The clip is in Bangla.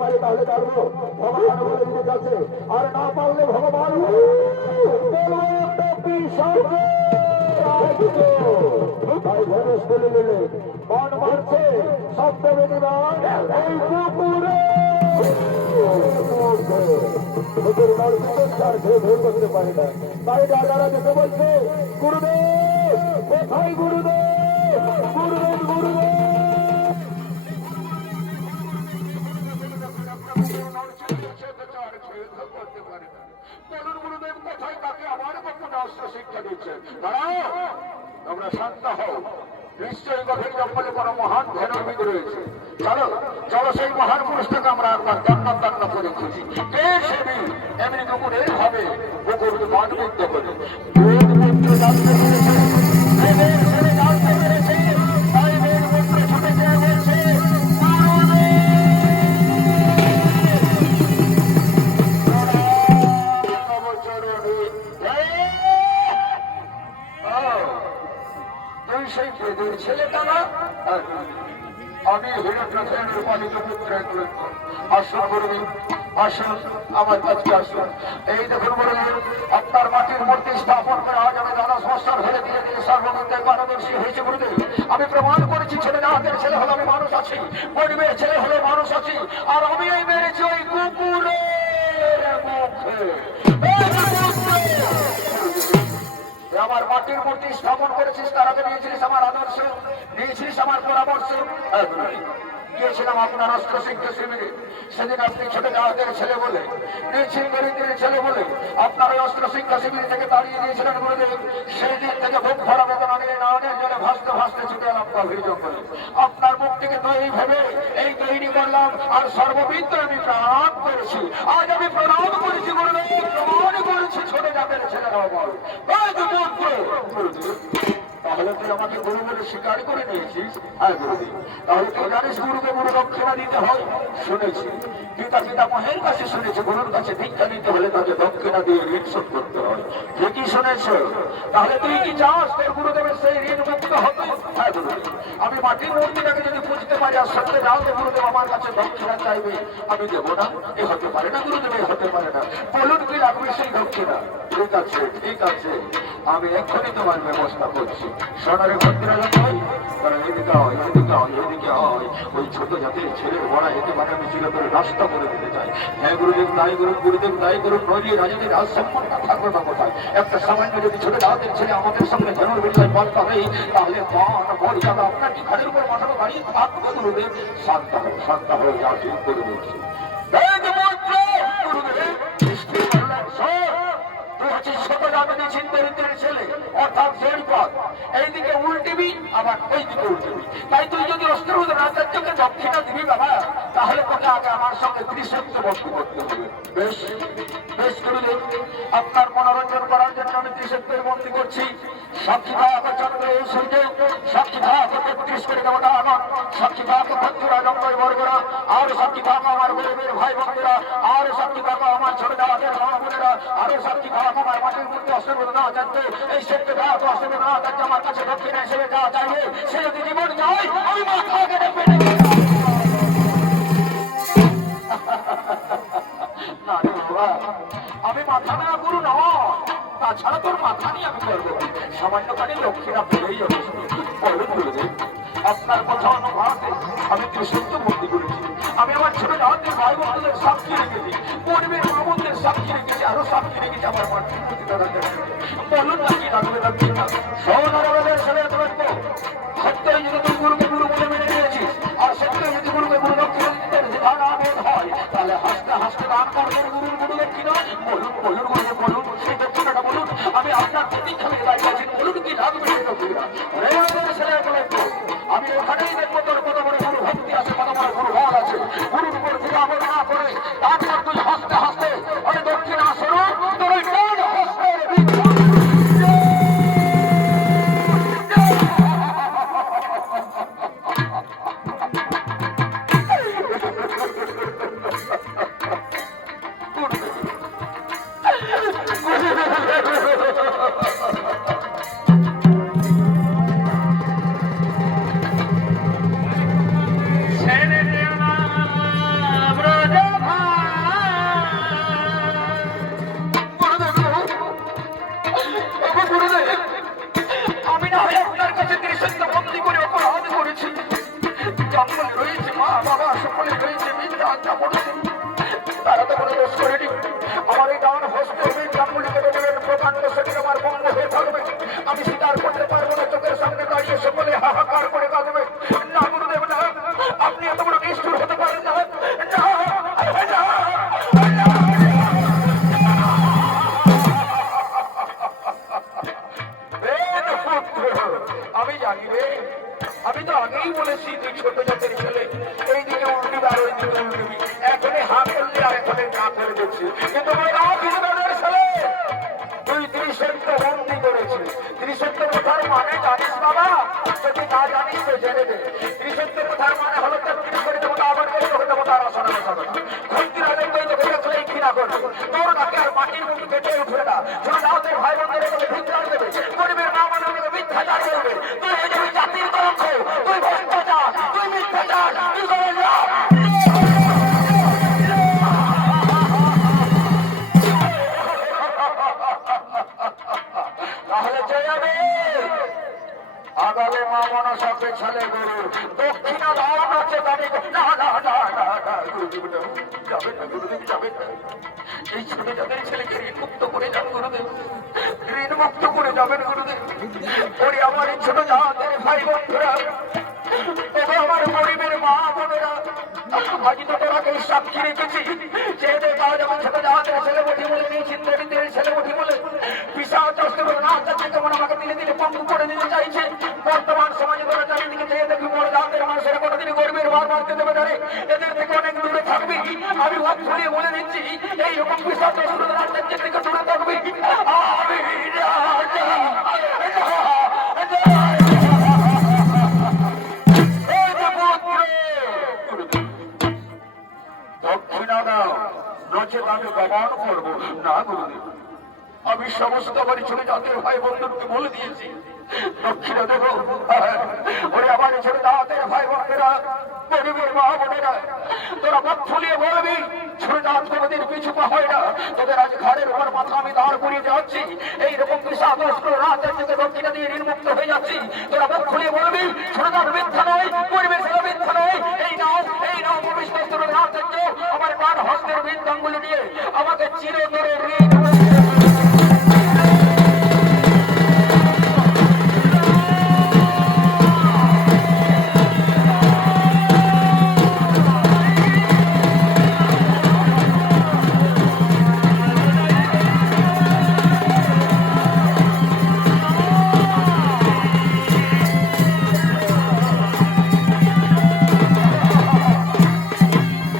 পারি তাহলে পারবো, ভগবান বলে দিতে যাচ্ছে, আর না পারলে ভগবান তাই ধনুষ তুলে নিলে মন মারছে শব্দ বেদিবান এই কুকুরে করতে পারে না। তাই দাদারা যেতে বলছে গুরুদেব কোথায় গুরুদেব, গুরুদেব গুরুদেব শিক্ষা দিচ্ছে। তোমরা শান্ত হও, নিশ্চয়ই গভীর জঙ্গলে কোনো মহান ধনুর্বিদ রয়েছে। চলো চলো সেই মহান পুরুষটাকে আমরা একবার দণ্ড করে খুঁজি। কে সেবি এমনি কুকুরে হবে কুকুর মানবিদ্ধ করে জানতে পেরেছে, জানতে পেরেছে, তাই বেদ মন্ত্র ছুটে চেয়ে বলছে সেই বেদের ছেলেটা না আমি হিরণ্যের পালিত পুত্র। আসুন করবি, আসুন আমার কাছে আসুন। এই দেখুন বললেন আপনার মাটির মূর্তি স্থাপন করে আজ আমি 10 বছর হয়ে দিয়ে দিয়ে সর্বমন্ত্রে পারদর্শী হয়েছে গুরুদেব। আমি প্রমাণ করেছি ছেলে জাহাজের ছেলে হলো আমি মানুষ আছি, গরিবের ছেলে হলো মানুষ আছি, আর আমি এই মেরেছি ওই কুকুরের মুখে। আমার মাটির মূর্তি স্থাপন করেছিস, তার আগে নিয়েছিলিস আমার আদর্শ, নিয়েছিলিস আমার পরামর্শ, গিয়েছিলাম আপনার অস্ত্র শিক্ষা শিবিরে। সেদিন আপনি ছোট জাহাজের ছেলে বলে, নিয়েছিলেন দরিদ্রের ছেলে বলে আপনার ওই অস্ত্র শিক্ষা শিবির থেকে তাড়িয়ে দিয়েছিলেন গুরুদেব। সেই দিন থেকে বুক ভরা বেদনা নিয়ে নাওয়ানের জলে ভাসতে ভাসতে ছুটে এলাম গভীর জঙ্গলে। আপনার মুক্তিকে তৈরি ভেবে এই তৈরি করলাম, আর সর্ববিদ্য আমি প্রণাম করেছি। আজ আমি প্রণাম করেছি গুরুদেব, প্রমাণ করেছি ছোট জাতের ছেলেরাও বল। তাহলে তুই আমাকে গুরু বলে স্বীকার করে নিয়েছিস? হ্যাঁ গুরুদেব। তাহলে তুই জানিস গুরুকে গুরু দক্ষিণা দিতে হয়? শুনেছি, পিতা পিতামহের কাছে শুনেছি গুরুর কাছে দীক্ষা নিতে হলে তাকে দক্ষিণা দিয়ে ঋণ শোধ করতে হয়। ঠিকই শুনেছ। তাহলে তুই কি চাস তোর গুরুদেবের সেই ঋণ মুক্ত হতে? হ্যাঁ গুরুদেব। আমি মাটির মূর্তিটাকে যদি বুঝতে পারি আর সত্যি যাও তো গুরুদেব আমার কাছে দক্ষিণা চাইবে, আমি দেবো না? এ হতে পারে না গুরুদেব, এ হতে পারে না। বলুন কি লাগবে সেই দক্ষিণা? ঠিক আছে ঠিক আছে, আমি এক্ষুনি তোমার ব্যবস্থা করছি। সোনারে ভদ্রা হয়, এদিকে হয় এদিকে হয় এদিকে হয়। ওই ছোট জাতের ছেলের বড়া এতে মানে আমি ছিল করে নষ্ট করে দিতে চাই। হ্যাঁ গুরুদেব তাই করুন, গুরুদেব তাই করুন। নইলে রাজাদের রাজ সম্মানটা থাকবে না কোথায়? একটা সামান্য যদি ছোট জাতের ছেলে আমাদের সঙ্গে ধনুর বিদ্যায় বল পাবে, তাহলে মান মর্যাদা আপনার কি ঘরের উপর মাথানো দাঁড়িয়ে থাকবে গুরুদেব? শান্ত হয়ে যা ঠিক করে দিচ্ছি। এইদিকে উল্টিবি আবার ওইদিকে উল্টিবি। তাই তুই যদি অস্ত্রবোধ রাজাকে দক্ষিণা দিবি বাবা, তাহলে তোকে আগে আমার সঙ্গে ত্রিশত্ব বস্তু করতে হবে। বেশ বেশ গুরুদেব, আপনার মনোরঞ্জন করার জন্য আমি ত্রিশত্বের বন্দী করছি। সাক্ষী ভাগ চন্দ্র এই সূর্য, সাক্ষী ভাগ 33 করে দেবতা আগন, সাক্ষী ভাগ বন্ধুরা জঙ্গল বর্গরা, আর সাক্ষী ভাগ আমার গরিবের ভাই বন্ধুরা, আর সাক্ষী ভাগ আমার ছোট জাতের বোনেরা, আরো সাক্ষী ভাগ আমার মাটির মধ্যে অস্ত্রবোধ না জানতো। এই সত্য ভাগ অস্ত্রবোধ না জানতো আমার কাছে দক্ষিণা হিসেবে যা চাইবে সে যদি জীবন চাই আমি মাথা কেটে পেটে আমি মাথা না গুরু নয়, তাছাড়া তোর মাথা নিয়ে আমি করবো। সামান্য কানে লক্ষ্মীরা পেলেই আপনার কথা অনুভাবে আমি ত্রিশত্ব বন্দী করেছি। আমি আমার ছোট জাতের ভাই বন্ধুদের সাক্ষী রেখেছি, পরিবের মামুদের সাক্ষী রেখেছি, আরো সাক্ষী রেখেছি আমার মাটির প্রতি দাদা। বলুন না কি লাগবে দক্ষিণা? সৌনরের ছেলে রাখবো। সত্যই যদি তুই গুরুকে গুরু বলে মেনে নিয়েছিস, আর সত্যই যদি গুরুকে গুরু দক্ষিণা দিতে না বোধ হয়, তাহলে হাসতে হাসতে দান করবেন গুরুর গুরু দক্ষিণা। বলুন বলুন গুরুদেব বলুন সেই দক্ষিণাটা বলুন। আমি আপনার প্রতীক্ষায় দাঁড়িয়ে আছি, বলুন কি লাগবে সেই দক্ষিণা? ছেলে বলবো আমি ওখানেই দেখবো তোর কত বড় গুরু ভক্তি আছে, কত বড় গুরু বল আছে। গুরুর উপর থেকে আমল না করে তারপর তুই হাসতে হাসতে ওই দক্ষিণা স্বরূপ তোর ওই বাবা সকলে হয়েছে বিদ্যা আজ্ঞা পড়েছে, তারা তো কোনো দোষ করেনি। আমার এই ডান হস্তের বিদ্যাঙ্গুলিকে বললেন প্রকাণ্ড শরীর আমার বঙ্গ হয়ে থাকবে, আমি স্বীকার করতে পারবো না, চোখের সামনে দাঁড়িয়ে সকলে হাহাকার করে কাঁদবে। না গুরুদেব না, আপনি এত বড় নিষ্ঠুর হতে পারেন না। আমি জানি রে, আমি তো আগেই বলেছি তুই ছোট জাতের ছেলে, এই দিকে উল্টি আর ওই দিকে উল্টি, এখনই হাত করলে আর এখানে না করে দিচ্ছি, কিন্তু ছেলে তুই ত্রিশত্ব বন্দি করেছিস। ত্রিশত্ব কথার মানে জানিস বাবা? যদি না জানিস তো জেনে দে। ত্রিশত্ব কথার মানে হলো তেত্রিশ করে দেবো, আবার কষ্ট হয়ে দেবো, তার আসনে বসাবে না। খন্তির আগে তৈরি হয়ে গেছে এই ঘৃণা করবে, তোর নাকে আর মাটির মুখ কেটে উঠবে না। ছোট দাওতের ভাই বোনদের তোকে ভিক্ষা দেবে, গরিবের মা মানে তোকে মিথ্যাচার করবে। তুই এই যে জাতির কলঙ্ক, তুই ভ্রষ্টাচার, তুই মিথ্যাচার, তুই করে না। তাহলে যাবে আগামী মা মনসাকে ছেলে গরু দক্ষিণা দাও নাচে দাবি না না না না না গুরুদেব যাবেন না, গুরুদেব যাবেন না। এই ছোট জাতের ছেলেকে ঋণ মুক্ত করে যান গুরুদেব, ঋণ মুক্ত করে যাবেন গুরুদেব। ওরে আমার এই ছোট জাতের ভাই বন্ধুরা, তবে আমার গরিবের মা বোনেরা, আজ তো তোরাকে সাক্ষী রেখেছি যে তাও যেমন ছোট জাতের ছেলে বটি বলে নিয়ে চিন্তাবিদের ছেলে বটি বলে বিশাল চেষ্টা করে না যাচ্ছে, কেমন আমাকে দিলে দিলে পঙ্গু করে দিতে চাইছে। বর্তমান সমাজে ধরে চারিদিকে চেয়ে দেখি বড় জাতের মানুষেরা কোনোদিন গরিবের ভার মারতে দেবে না রে, এদের থেকে অনেক দূরে থাকবি। আমি ভাব ছড়িয়ে বলে দিচ্ছি এইরকম বিশাল চেষ্টা রাজ্যের থেকে দূরে থাকবি। দক্ষিণা দাও নচেত আমি গমন করবো না গুরুদেব। আমি সমস্ত আমার ছোট জাতের ভাই বন্ধুকে বলে দিয়েছি দক্ষিণা দেব। ওরে আমার ছোট জাতের ভাই বোনেরা, গরিবের মা বোনেরা, তোরা মুখ ফুলিয়ে বলবি ছোট জাত কোনোদিন পিছু পা হয় না। তোদের আজ ঘরের উপর মাথা আমি দাঁড় করিয়ে যাচ্ছি, এইরকম রাতের যুগে দক্ষিণা দিয়ে ঋণ মুক্ত হয়ে যাচ্ছি। তোরা মুখ ফুলিয়ে বলবি ছোট জাত মিথ্যা নয়, গরিবের ছেলে মিথ্যা নয়। এই নাও ভবিষ্যৎ রাতের আমার ডান হস্তের বৃদ্ধাঙ্গুলি নিয়ে আমাকে চিরতরে